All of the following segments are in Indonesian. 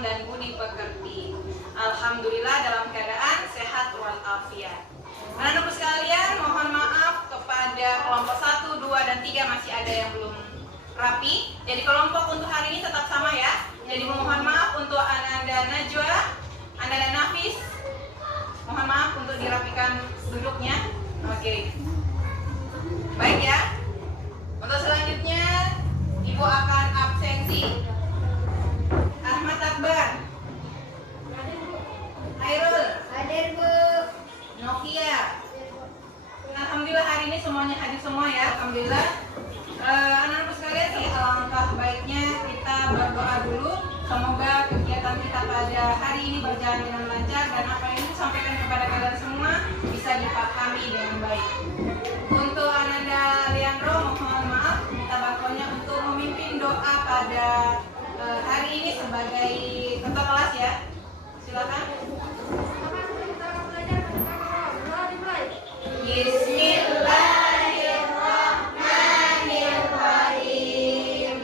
gampang dan budi pekerti. Alhamdulillah dalam keadaan sehat walafiat. Anak-anakku sekalian, mohon maaf kepada kelompok 1, 2, dan 3 masih ada yang belum rapi. Jadi kelompok untuk hari ini tetap sama ya. Jadi mohon maaf untuk Ananda Najwa, Ananda Nafis. Mohon maaf untuk dirapikan duduknya. Oke. Baik ya. Untuk selanjutnya Ibu akan absensi. Ahmad Akbar, Hairul, Hadir Bu. Nokia. Alhamdulillah hari ini semuanya hadir semua ya. Alhamdulillah. Anak-anakku sekalian sih, alangkah baiknya kita berdoa dulu. Semoga kegiatan kita pada hari ini berjalan dengan lancar dan apa yang disampaikan kepada kalian semua bisa dipahami dengan baik. Untuk Ananda Leandro, mohon maaf minta bantuannya untuk memimpin doa pada hari ini sebagai ketua kelas ya. Silakan. Bismillahirrahmanirrahim.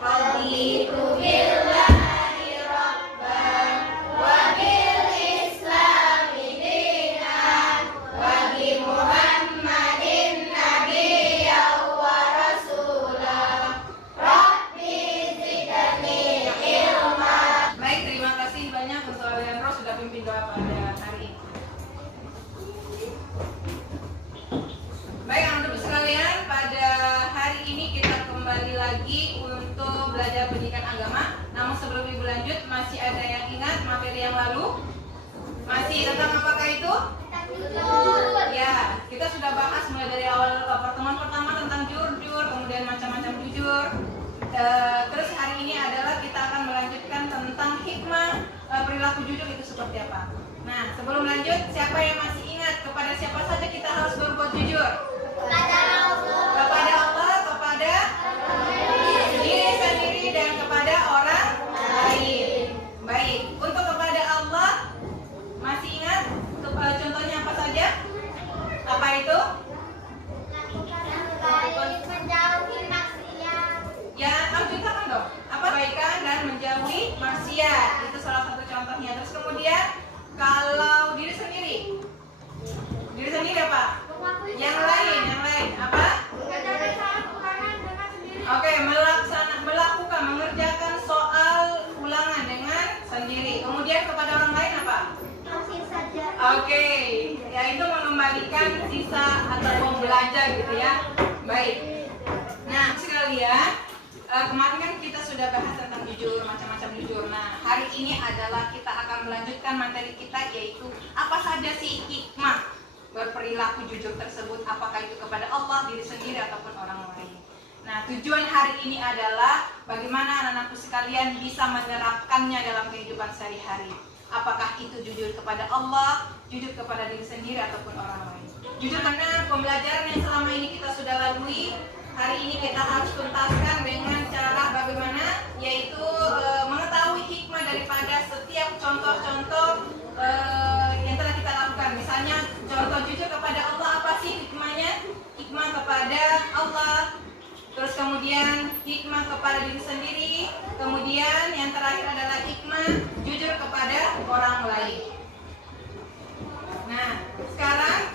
Raditu billahi rabban wa bil islami dinan wa bi Muhammadin nabiyyan wa rasulah. Rabbi zidni ilma. Baik, terima kasih banyak untuk Leandro sudah pimpin doa pada hari ini. Baik anak-anak sekalian, pada hari ini kita kembali lagi untuk belajar pendidikan agama. Namun sebelum ibu lanjut, masih ada yang ingat materi yang lalu? Masih tentang apakah itu? Ya, kita sudah bahas mulai dari awal pertemuan pertama tentang jujur, kemudian macam-macam jujur. Terus hari ini adalah kita akan melanjutkan tentang hikmah perilaku jujur itu seperti apa. Nah, sebelum lanjut, siapa yang masih ingat kepada siapa saja kita harus berbuat jujur? Kepada Allah, kepada diri sendiri dan kepada orang lain. Baik, untuk kepada Allah masih ingat contohnya apa saja? Apa itu? Menjauhi maksiat. Ya, contohkan dong. Apa? Kebaikan dan menjauhi maksiat. Itu salah satu contohnya. Terus kemudian kalau diri sendiri apa? Yang lain apa? Oke, melakukan, mengerjakan soal ulangan dengan sendiri. Kemudian kepada orang lain apa? Masih saja. Oke, yaitu mengembalikan sisa atau uang belanja gitu ya. Baik. Nah, sekalian, kemarin kan kita sudah bahas tentang jujur, macam-macam jujur. Nah, hari ini adalah kita akan melanjutkan materi kita, yaitu apa saja sih hikmah berperilaku jujur tersebut, apakah itu kepada Allah, diri sendiri, ataupun orang lain. Nah, tujuan hari ini adalah bagaimana anak-anakku sekalian bisa menerapkannya dalam kehidupan sehari-hari. Apakah itu jujur kepada Allah, jujur kepada diri sendiri, ataupun orang lain. Jujur karena pembelajaran yang selama ini kita sudah lalui, hari ini kita harus tuntaskan dengan cara bagaimana, yaitu mengetahui hikmah daripada setiap contoh-contoh yang telah kita lakukan. Misalnya contoh jujur kepada Allah, apa sih hikmahnya? Hikmah kepada Allah, terus kemudian hikmah kepada diri sendiri, kemudian yang terakhir adalah hikmah jujur kepada orang lain. Nah, sekarang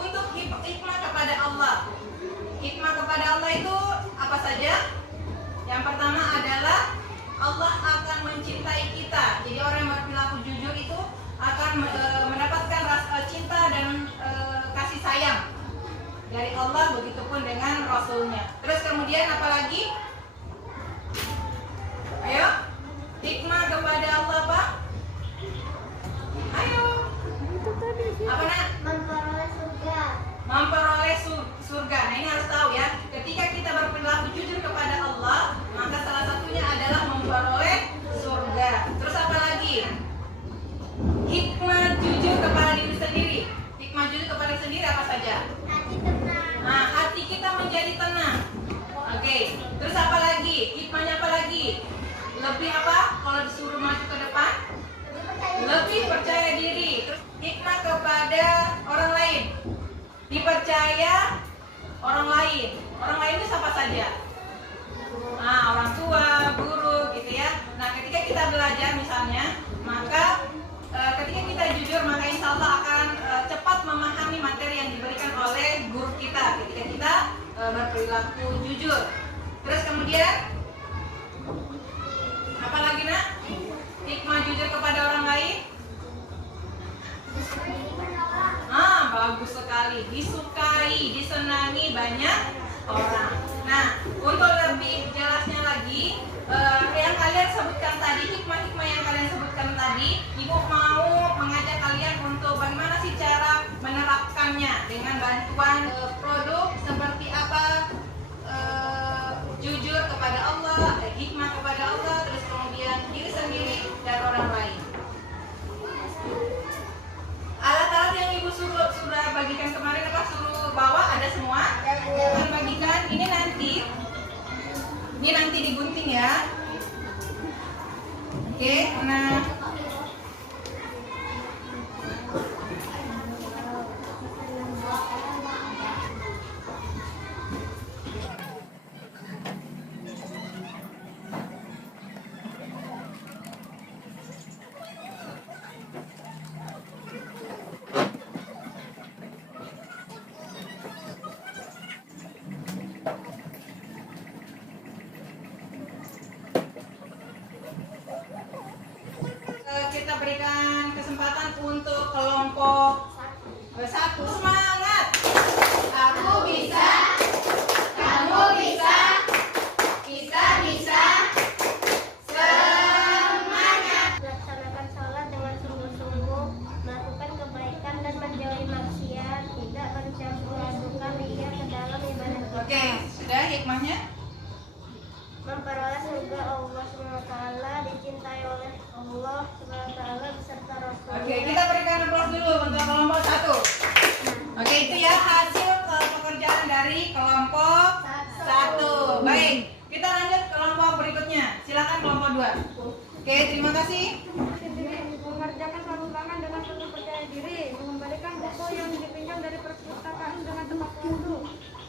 untuk hikmah kepada Allah. Hikmah kepada Allah itu apa saja? Yang pertama adalah Allah akan mencintai kita. Jadi orang yang berperilaku jujur itu akan mendapatkan rasa cinta dan kasih sayang dari Allah, begitupun dengan Rasulnya. Terus kemudian apa lagi? Ayo, hikmah kepada Allah apa? Ayo. Apa nak? Memperoleh surga. Memperoleh surga. Nah, ini harus tahu ya. Ketika kita berperilaku jujur kepada Allah, maka salah satunya adalah memperoleh surga. Terus apa lagi? Hikmah jujur kepada diri sendiri. Hikmah jujur kepada diri sendiri apa saja? Hati tenang. Nah, hati kita menjadi tenang. Oke. Terus apa lagi? Hikmahnya apa lagi? Lebih apa? Kalau disuruh maju ke depan? Lebih percaya diri. Terus hikmah kepada orang lain. Dipercaya orang lain. Orang lain itu siapa saja? Nah, orang tua, guru gitu ya. Nah, ketika kita belajar misalnya, maka ketika kita jujur, maka insya Allah akan cepat memahami materi yang diberikan oleh guru kita ketika kita berperilaku jujur. Terus kemudian apa lagi nak? Hikmah jujur kepada orang lain. Bagus sekali, disukai, disenangi banyak orang. Nah, untuk lebih jelasnya lagi, yang kalian sebutkan tadi, hikmah-hikmah yang kalian sebutkan tadi, Ibu mau mengajak kalian untuk bagaimana sih cara menerapkannya dengan bantuan produk seperti apa, jujur kepada Allah, hikmah kepada Allah, terus kemudian diri sendiri dan orang lain. Alat-alat yang Ibu sudah bagikan kemarin, apa suruh bawa, ada semua? Akan bagikan, ini nanti digunting ya. Oke, nah kita berikan kesempatan untuk kelompok 1. Semangat! Aku bisa, kamu bisa, kita bisa. Semangat! Laksanakan sholat dengan sungguh-sungguh, melakukan kebaikan dan menjauhi maksiat, tidak mencampur adukan ria ke dalam ibadah. Oke, sudah hikmahnya? Memperoleh surga Allah SWT, dicintai oleh Allah SWT beserta Rasul. Oke, kita berikan aplaus dulu untuk kelompok 1. Oke, itu ya hasil pekerjaan dari kelompok 1. Baik, kita lanjut kelompok berikutnya. Silakan kelompok 2. Oke, terima kasih. Mengerjakan sarung-tangan dengan penuh percaya diri, mengembalikan buku yang dipinjam dari perpustakaan dengan tepat waktu,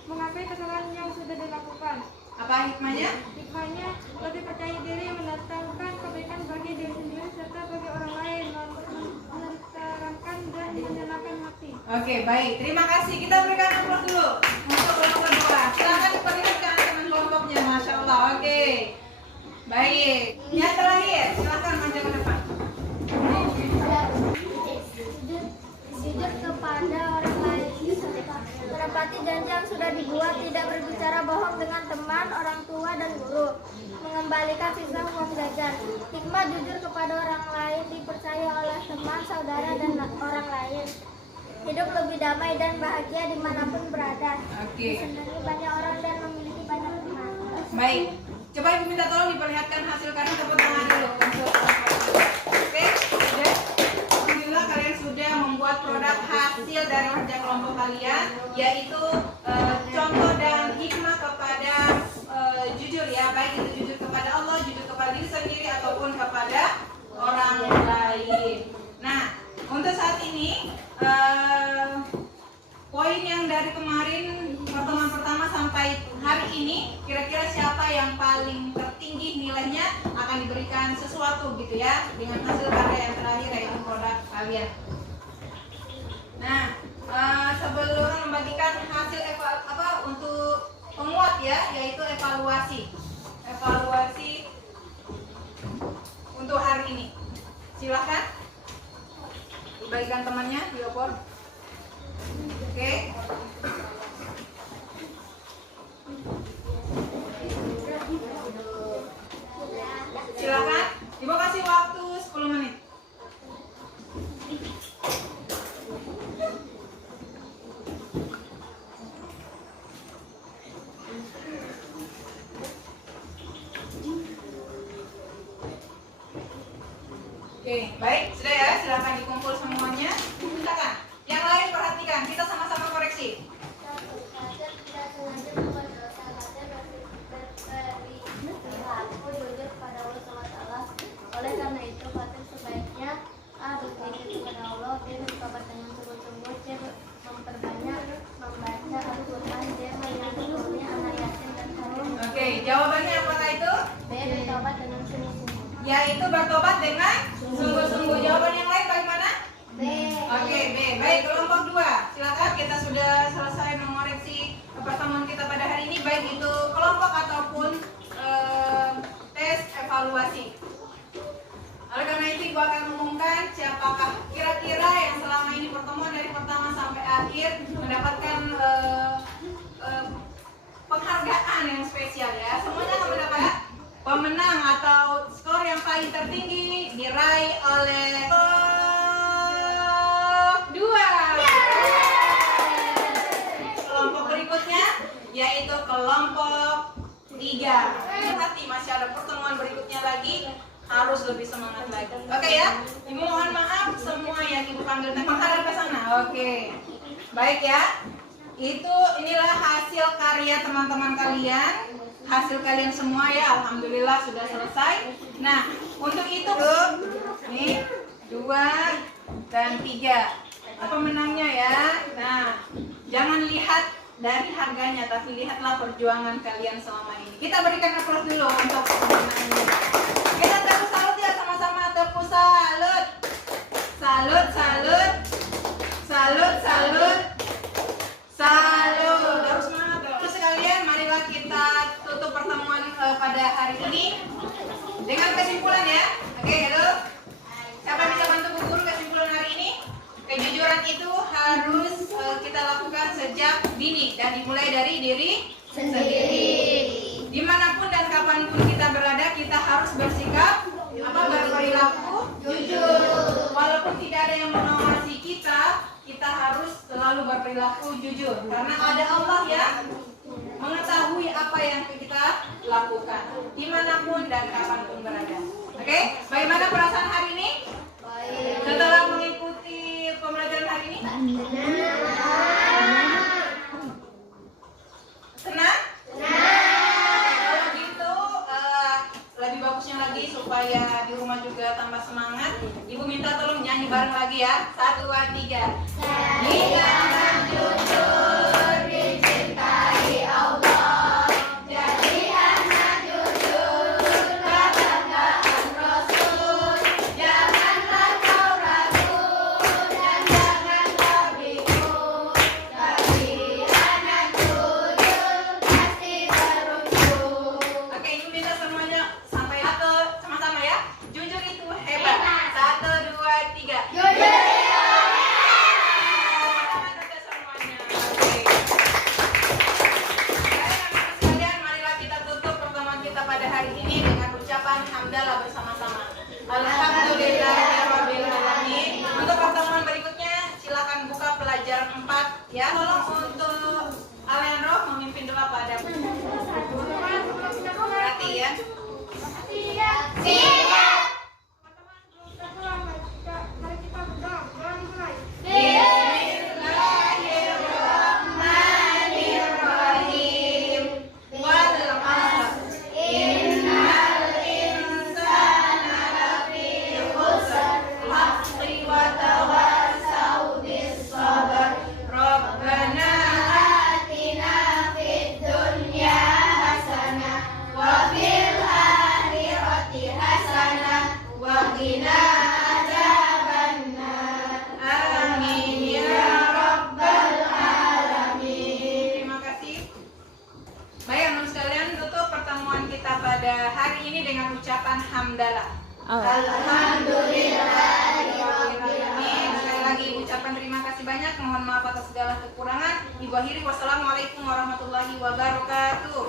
mengakui kesalahan yang sudah dilakukan. Apa hikmahnya? Hikmahnya, lebih percaya diri, mendatangkan kebaikan bagi diri sendiri serta bagi orang lain, menyenangkan dan menyenangkan hati. Oke, baik. Terima kasih. Kita berikan aplaus dulu untuk kelompok 2. Silakan diperlihatkan teman kelompoknya. Masya Allah. Oke. Baik. Yang terakhir, silakan maju ke depan. Jujur kepada orang lain, menepati janji yang sudah dibuat, tidak berbicara bohong dengan teman, orang tua, dan guru, mengembalikan sisa uang jajan. Hikmah jujur kepada orang lain, dipercaya oleh teman, saudara, dan orang lain. Hidup lebih damai dan bahagia dimanapun berada. Oke. Disenangi banyak orang dan memiliki banyak teman. Baik. Coba Ibu minta tolong diperlihatkan hasil kalian, tepuk tangan dulu untuk oke, sudah. Alhamdulillah kalian sudah membuat produk hasil dari kerja kelompok kalian, yaitu contoh dan hikmah kepada jujur ya, baik itu jujur kepada Allah, jujur kepada diri sendiri ataupun kepada orang lain. Nah, untuk saat ini poin yang dari kemarin pertemuan pertama sampai hari ini, kira-kira siapa yang paling tertinggi nilainya akan diberikan sesuatu gitu ya, dengan hasil karya yang terakhir yaitu produk kalian. Nah, sebelum membagikan hasil untuk penguat ya, yaitu evaluasi untuk hari ini. Silahkan dibagikan temannya, diopor. Oke. Silakan. Ibu kasih waktu 10 menit. Oke, baik. Sudah ya, silakan dikumpul semuanya. Silakan. Yang lain perhatikan, kita sama-sama koreksi. Oleh karena itu, Fatin sebaiknya berpikir kepada Allah, dia bertobat dengan sungguh-sungguh, dia memperbanyak membaca Al-Quran, dia menyayangi anak yatim dan harim. Oke, jawabannya apakah itu? B. Bertobat dengan sungguh-sungguh. dengan sungguh-sungguh. Jawaban yang lain bagaimana? B. Oke, B. Baik, kelompok 2. Silakan, kita sudah selesai mengoreksi pertemuan kita pada hari ini, baik itu kelompok ataupun tes evaluasi. Oleh karena itu, Ibu akan umumkan siapakah kira-kira yang selama ini pertemuan dari pertama sampai akhir mendapatkan penghargaan yang spesial ya. Semuanya akan mendapat pemenang atau skor yang paling tertinggi diraih oleh kelompok 2. Kelompok berikutnya yaitu kelompok 3. Hati masih ada pertemuan berikutnya lagi, harus lebih semangat lagi. Oke ya, Ibu mohon maaf semua yang Ibu panggil menghadap ke sana. Oke, baik ya. Inilah hasil karya teman-teman kalian, hasil kalian semua ya. Alhamdulillah sudah selesai. Nah, untuk itu nih 2 dan 3 apa menangnya ya. Nah, jangan lihat dari harganya, tapi lihatlah perjuangan kalian selama ini. Kita berikan aplaus dulu untuk pemenangnya. Kita tepuk salut ya, sama-sama tepuk salut. Salut, salut. Salut, salut. Salut. Harus semangat. Terus sekalian, marilah kita tutup pertemuan pada hari ini dengan kesimpulan ya. Oke, halo. Siapa bisa bantu Bu Guru kesimpulan hari ini? Kejujuran itu harus kita lakukan sejak dini dan dimulai dari diri sendiri. Dimanapun dan kapanpun kita berada, kita harus bersikap berperilaku jujur. Walaupun tidak ada yang mengawasi kita, kita harus selalu berperilaku jujur. Karena ada Allah yang mengetahui apa yang kita lakukan, dimanapun dan kapanpun berada. Oke, bagaimana perasaan hari ini? Setelah mengikuti pembelajaran hari ini? Senang? Kalau gitu lebih bagusnya lagi supaya di rumah juga tambah semangat. Ibu minta tolong nyanyi bareng lagi ya. 1, 2, 3. Kita jujur dicintai Allah. Jadi anak jujur kebanggaan Rasul. Janganlah kau ragu dan jangan kau bingung. Tapi anak jujur pasti beruntung. Oke, ibu minta semuanya sampai sama-sama ya. Jujur itu hebat. 1, 2, 3. Jujur. Hamdalah bersama-sama. Alhamdulillahirabbil alamin. Untuk pertemuan berikutnya silakan buka pelajaran 4 ya. Tolong untuk Alendro memimpin doa pada berarti ya. Siap. Teman-teman, belum terpulang. Mari kita berdoa. Mulai. Bismillahirrahmanirrahim. Wal 'asr. Innal insana lafi khusr. Haqqi wa tawassau bis sabr. Rabbana atina fid dunya hasanah wa fil akhirati hasanah wa qina adzabannar. Amin ya rabbal alamin. Terima kasih. Baik, anak sekalian, tutup pertemuan kita pada hari ini dengan ucapan hamdalah. Alhamdulillahirrahmanirrahim. Sekali lagi ucapan terima kasih banyak. Mohon maaf atas segala kekurangan. Ibu akhiri, wassalamualaikum warahmatullahi wabarakatuh.